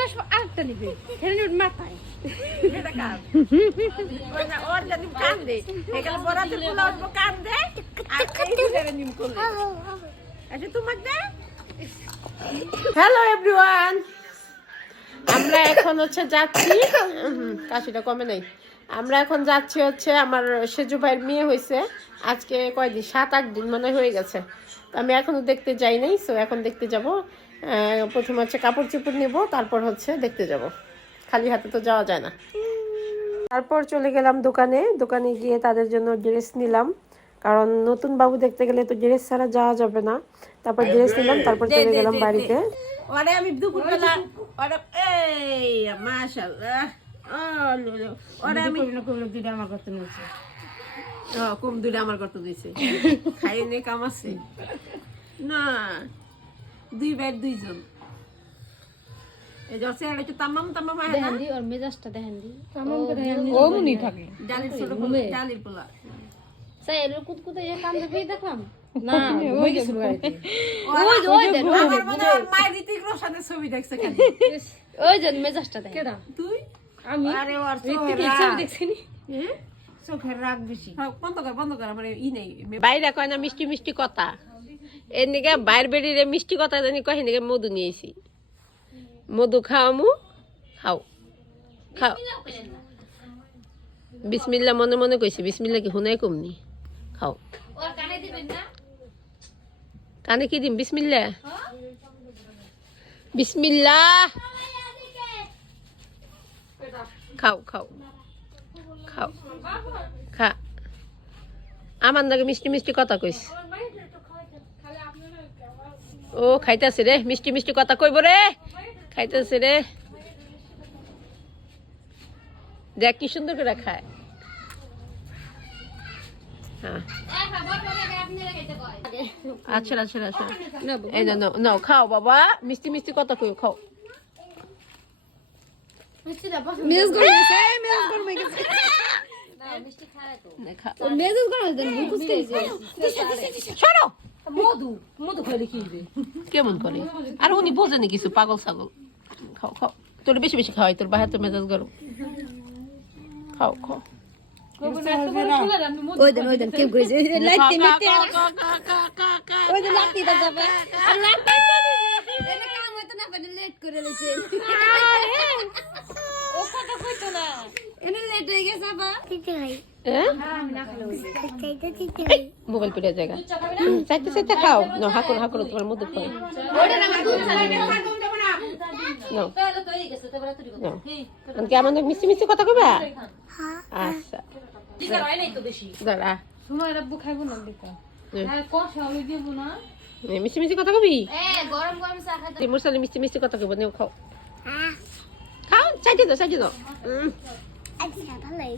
মাস আরেকটা নিবে হেরে মাথায় এটা কাজ ওনা ওর জানি কান দে এগুলো বড়াতে পোলাও কান দে আর এই দিলে নিম করলে আচ্ছা তোমাকে দে হ্যালো এভরিওয়ান আমরা এখন হচ্ছে যাচ্ছি কাশিটা কমে নাই আমরা এখন যাচ্ছি হচ্ছে আমার সেজু ভাইয়ের মেয়ে হয়েছে আজকে কয়দিন 7-8 দিন মানে হয়ে গেছে আমি এখনো দেখতে যাই নাই সো এখন দেখতে যাব প্রথম হচ্ছে কাপড় চোপড় নেব তারপর হচ্ছে দেখতে যাব খালি হাতে তো যাওয়া যায় না তারপর চলে গেলাম দোকানে গিয়ে তাদের জন্য ড্রেস নিলাম কারণ নতুন বাবু দেখতে গেলে তো ড্রেস ছাড়া যাওয়া যাবে না তারপর ড্রেস নিলাম তারপর চলে গেলাম বাড়িতে ওরে আমি দুপুরবেলা ওরে এই মাশাআল্লাহ ওরে আমি কোন দুইটা আমার করতে নিয়েছে কম দুইটা আমার করতে দিয়েছে খাইনে কাম আছে না দুই ভাই দুইজন এই জসে আর একটু তামাম হয় না দেখান্দি ওর মেজাজটা দেখান্দি ও মুনি থাকে জালির ছোট জালির পোলা সাই এর কুতকুতে এ কাম দেখেই দেখলাম না ওই গেছিল গাড়িতে ওই দেখো আমার মনে হয় মায়ের ঋতিক রোশনের ছবি দেখছে কেন ওই যে মেজাজটা দেখ কেডা তুই আমি আরে ওর ঋতিক ছবি দেখছিনি চোখের রাগ বেশি বন্ধ কর আমার ই নেই বাইরে কয় না মিষ্টি মিষ্টি কথা এর নিকে বাইর বেরিয়ে মিষ্টি কথা জানি কয় নিকে মধু নিয়েছি মধু খাওয়ামু খাও বিসমিল্লাহ মনে মনে কইছি বিসমিল্লাহ কি হুনাই কমনি খাও ওর কানে দিবেন না কানে কি দিম বিসমিল্লাহ বিসমিল্লাহ খাও খা আমার নাকি মিষ্টি মিষ্টি কথা কইস ও খাইতেছে রে মিষ্টি মিষ্টি কথা কইব রে খাইতেছে রে দেখ কি সুন্দর করে খায় হ্যাঁ আচ্ছা এই নাও খাও বাবা মিষ্টি মিষ্টি কথা কইও খাও মেজ গরমে গেছে না মিষ্টি খায় তো ও মেজ গরমে দেন বুকুস কইছে সরো মধু খাইলে কি হবে কেমন করে আর উনি বোঝেনি কিছু পাগল ছাগল খাও তোর বেশি বেশি খাওয়াই তোর বাহাতে মেজাজ গরম খাও ওই দেন কেউ কইছে লাইতে মিতে ওই দেন লাইতে দা যাবে আর লাইতে এটা কাম হইতো না পারে লেট করে লইছে ও কথা কইতো না এনে লেট হয়ে গেছে বাবা ঠিক আছে আমি না খালো মোবাইল পেটে জায়গা চাইতে খাও না হাকুর তোমার মধ্যে খাও আমার মিষ্টি মিষ্টি কথা কইবা আচ্ছা দাঁড়া সময় রাব্বু খাইবো না দেখা আর কষা হই দেব না মিষ্টি মিষ্টি কথা কবি গরম চা খাইতে তিমুর সালে মিষ্টি মিষ্টি কথা কইব নেও খাও চাইতে দাও আচ্ছা ভালোই